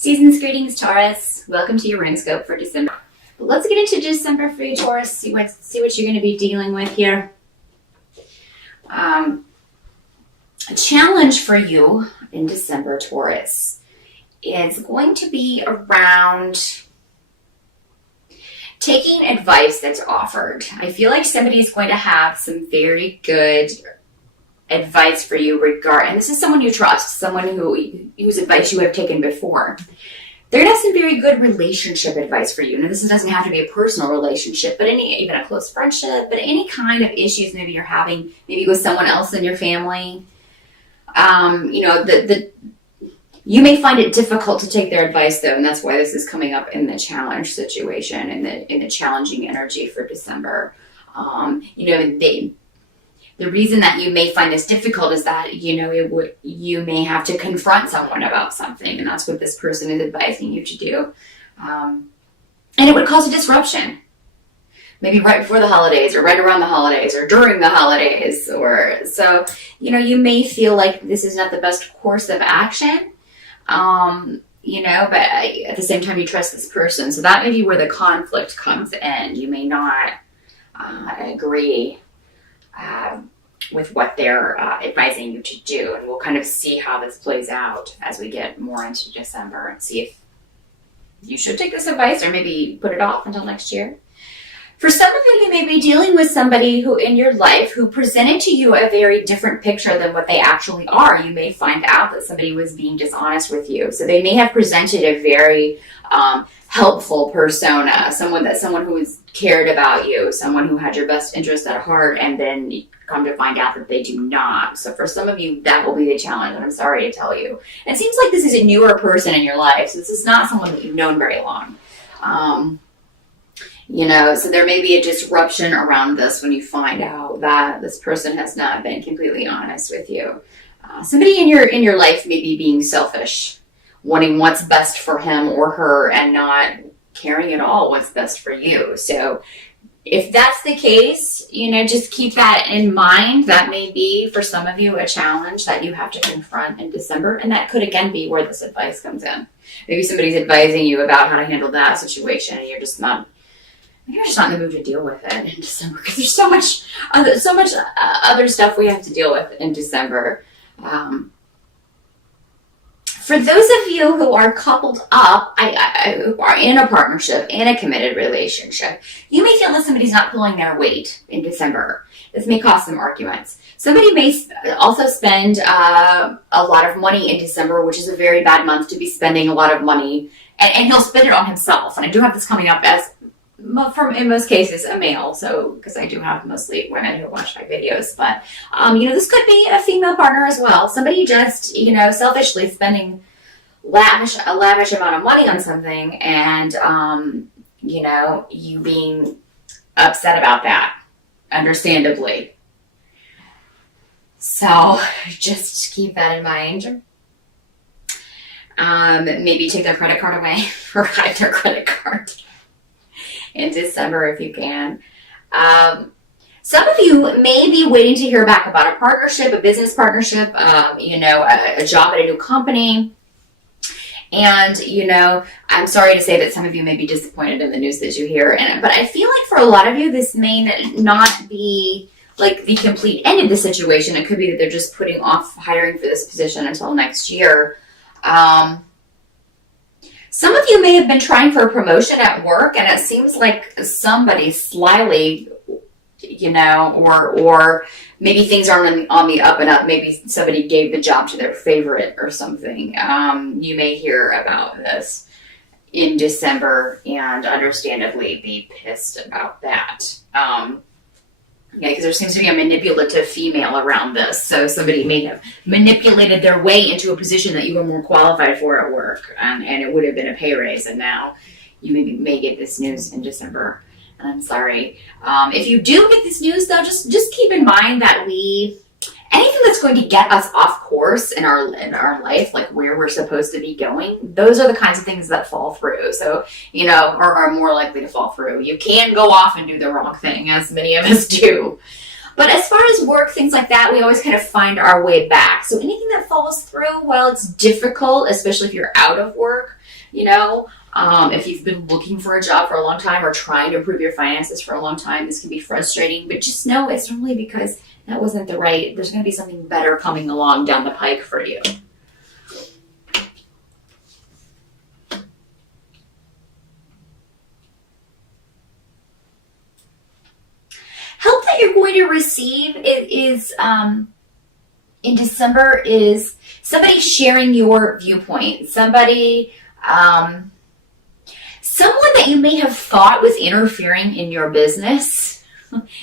Season's greetings, Taurus. Welcome to your ring scope for December. But let's get into December for you, Taurus. See what you're going to be dealing with here. A challenge for you in December, Taurus, is going to be around taking advice that's offered. I feel like somebody is going to have some very good advice for you and this is someone you trust, someone whose advice you have taken before. They're going to have some very good relationship advice for you. Now, this doesn't have to be a personal relationship, but even a close friendship, but any kind of issues maybe you're having, maybe with someone else in your family. You may find it difficult to take their advice, though, and that's why this is coming up in the challenge situation, in the challenging energy for December. The reason that you may find this difficult is that, you may have to confront someone about something, and that's what this person is advising you to do. And it would cause a disruption. Maybe right before the holidays, or right around the holidays, or during the holidays. You may feel like this is not the best course of action, but at the same time you trust this person. So that may be where the conflict comes in. You may not agree with what they're advising you to do. And we'll kind of see how this plays out as we get more into December and see if you should take this advice or maybe put it off until next year. For some of you may be dealing with somebody who in your life who presented to you a very different picture than what they actually are. You may find out that somebody was being dishonest with you. So they may have presented a very helpful persona, someone who cared about you, someone who had your best interest at heart, and then you come to find out that they do not. So for some of you, that will be the challenge, and I'm sorry to tell you. It seems like this is a newer person in your life, so this is not someone that you've known very long. So there may be a disruption around this when you find out that this person has not been completely honest with you. Somebody in your life may be being selfish, wanting what's best for him or her and not caring at all what's best for you. So if that's the case, just keep that in mind. That may be, for some of you, a challenge that you have to confront in December. And that could, again, be where this advice comes in. Maybe somebody's advising you about how to handle that situation and you're just not in the mood to deal with it in December because there's so much other stuff we have to deal with in December. For those of you who are coupled up, who are in a partnership, in a committed relationship, you may feel that somebody's not pulling their weight in December. This may cause some arguments. Somebody may also spend a lot of money in December, which is a very bad month to be spending a lot of money, and he'll spend it on himself. And I do have this coming up as, in most cases, a male, so because I do have mostly women who watch my videos, but this could be a female partner as well. Somebody just selfishly spending a lavish amount of money on something, and you being upset about that, understandably. So just keep that in mind. Maybe take their credit card away or hide their credit card in December if you can. Some of you may be waiting to hear back about a partnership, a business partnership, a job at a new company. And, I'm sorry to say that some of you may be disappointed in the news that you hear. But I feel like for a lot of you, this may not be like the complete end of the situation. It could be that they're just putting off hiring for this position until next year. Some of you may have been trying for a promotion at work, and it seems like somebody slyly, or maybe things aren't on the up and up. Maybe somebody gave the job to their favorite or something. You may hear about this in December and understandably be pissed about that. Because there seems to be a manipulative female around this. So somebody may have manipulated their way into a position that you were more qualified for at work. And it would have been a pay raise. And now you may get this news in December. And I'm sorry. If you do get this news, though, just keep in mind that anything that's going to get us off course in our life, like where we're supposed to be going, those are the kinds of things that fall through. So, or are more likely to fall through. You can go off and do the wrong thing, as many of us do. But as far as work, things like that, we always kind of find our way back. So anything that falls through, while it's difficult, especially if you're out of work, If you've been looking for a job for a long time or trying to improve your finances for a long time, this can be frustrating, but just know it's only because that wasn't there's going to be something better coming along down the pike for you. Help that you're going to receive is in December is somebody sharing your viewpoint, someone that you may have thought was interfering in your business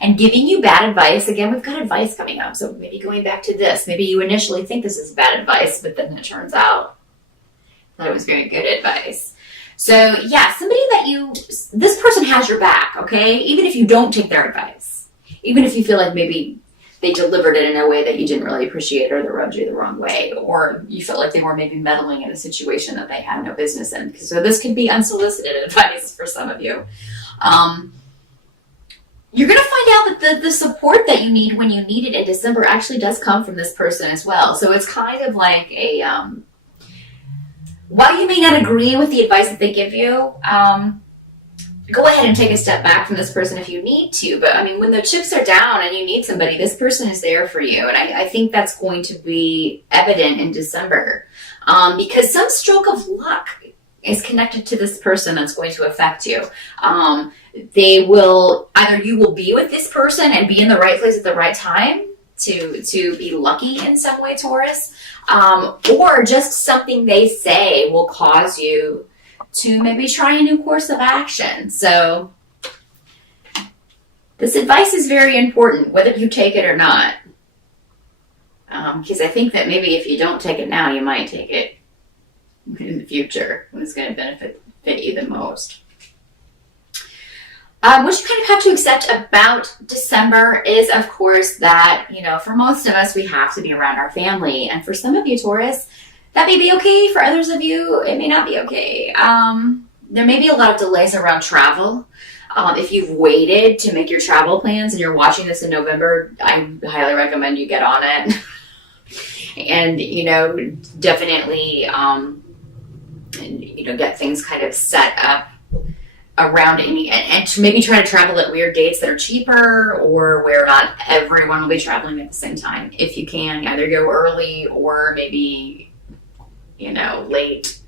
and giving you bad advice. Again, we've got advice coming up, so maybe going back to this, maybe you initially think this is bad advice, but then it turns out that it was very good advice. So yeah, this person has your back, okay? Even if you don't take their advice, even if you feel like maybe they delivered it in a way that you didn't really appreciate or they rubbed you the wrong way, or you felt like they were maybe meddling in a situation that they had no business in. So this could be unsolicited advice for some of you. You're going to find out that the support that you need when you need it in December actually does come from this person as well. So it's kind of like while you may not agree with the advice that they give you, go ahead and take a step back from this person if you need to. But I mean, when the chips are down and you need somebody, this person is there for you. And I think that's going to be evident in December because some stroke of luck is connected to this person that's going to affect you. You will be with this person and be in the right place at the right time to be lucky in some way, Taurus, or just something they say will cause you to maybe try a new course of action. So this advice is very important, whether you take it or not. Because I think that maybe if you don't take it now, you might take it in the future when it's going to benefit you the most. What you kind of have to accept about December is, of course, that, for most of us, we have to be around our family. And for some of you, Taurus, that may be okay. For others of you, it may not be okay. There may be a lot of delays around travel. If you've waited to make your travel plans and you're watching this in November, I highly recommend you get on it. And, definitely, get things kind of set up around and to maybe try to travel at weird dates that are cheaper or where not everyone will be traveling at the same time. If you can, either go early or maybe, late.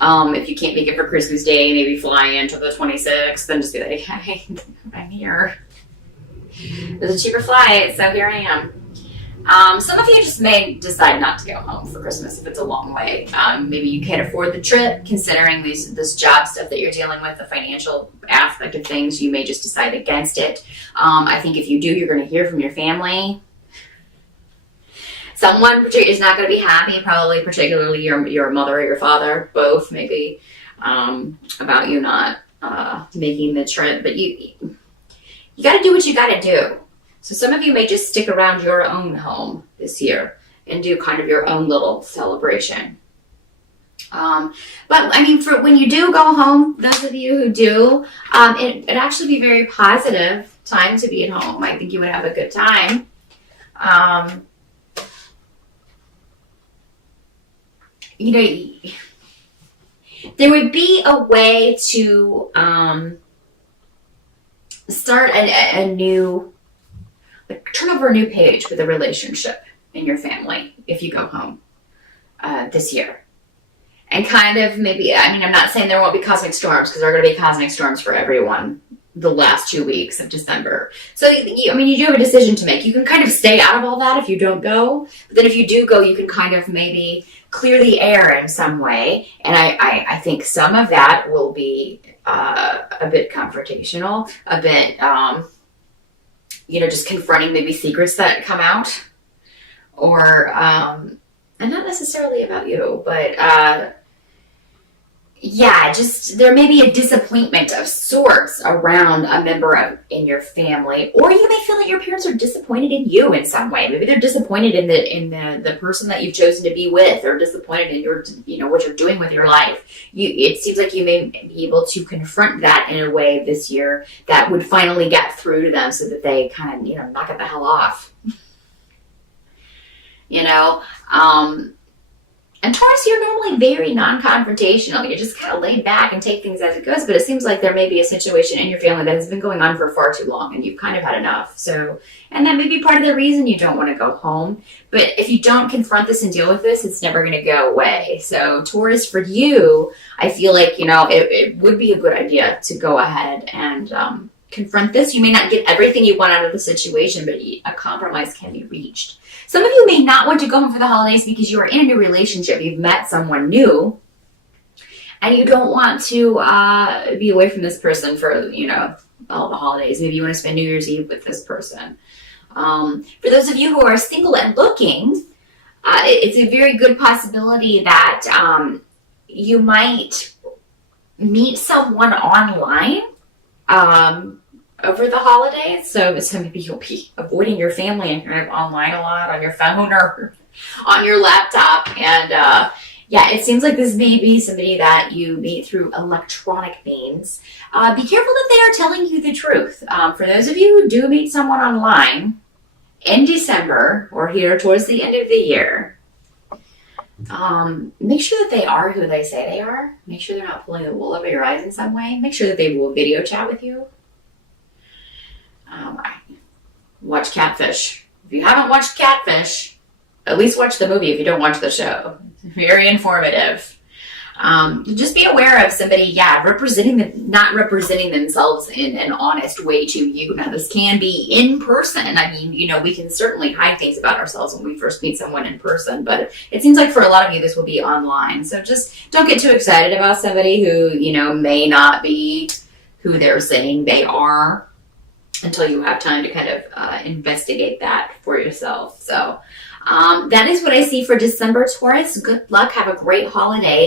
If you can't make it for Christmas Day, maybe fly into the 26th and just be like, hey, I'm here. There's a cheaper flight, so here I am. Some of you just may decide not to go home for Christmas if it's a long way. Maybe you can't afford the trip, considering this job stuff that you're dealing with, the financial aspect of things, you may just decide against it. I think if you do, you're going to hear from your family. Someone is not going to be happy, probably particularly your mother or your father, both maybe, about you not making the trip. But you got to do what you got to do. So some of you may just stick around your own home this year and do kind of your own little celebration. But I mean, for when you do go home, those of you who do, it'd actually be a very positive time to be at home. I think you would have a good time. There would be a way to start a new, turn over a new page with a relationship in your family if you go home this year. And kind of maybe, I'm not saying there won't be cosmic storms, because there are going to be cosmic storms for everyone the last 2 weeks of December. So, you do have a decision to make. You can kind of stay out of all that if you don't go. But then if you do go, you can kind of maybe clear the air in some way. And I think some of that will be a bit confrontational, a bit, just confronting maybe secrets that come out. Or, and not necessarily about you, but just there may be a disappointment of sorts around a member in your family, or you may feel that your parents are disappointed in you in some way. Maybe they're disappointed in the person that you've chosen to be with, or disappointed in your what you're doing with your life. It seems like you may be able to confront that in a way this year that would finally get through to them, so that they kind of knock it the hell off. And Taurus, you're normally very non-confrontational. You're just kind of laid back and take things as it goes. But it seems like there may be a situation in your family that has been going on for far too long and you've kind of had enough. So, and that may be part of the reason you don't want to go home. But if you don't confront this and deal with this, it's never going to go away. So Taurus, for you, I feel like, it would be a good idea to go ahead and confront this. You may not get everything you want out of the situation, but a compromise can be reached. Some of you may not want to go home for the holidays because you are in a new relationship. You've met someone new, and you don't want to be away from this person for, all the holidays. Maybe you want to spend New Year's Eve with this person. For those of you who are single and looking, it's a very good possibility that you might meet someone online over the holidays. So maybe you'll be avoiding your family and you're online a lot on your phone or on your laptop. And it seems like this may be somebody that you meet through electronic means. Be careful that they are telling you the truth. For those of you who do meet someone online in December or here towards the end of the year, make sure that they are who they say they are. Make sure they're not pulling the wool over your eyes in some way. Make sure that they will video chat with you. Watch Catfish. If you haven't watched Catfish, at least watch the movie if you don't watch the show. It's very informative. Just be aware of somebody, not representing themselves in an honest way to you. Now, this can be in person. I mean, we can certainly hide things about ourselves when we first meet someone in person, but it seems like for a lot of you, this will be online. So just don't get too excited about somebody who, may not be who they're saying they are until you have time to kind of investigate that for yourself. So that is what I see for December, Taurus. Good luck. Have a great holiday.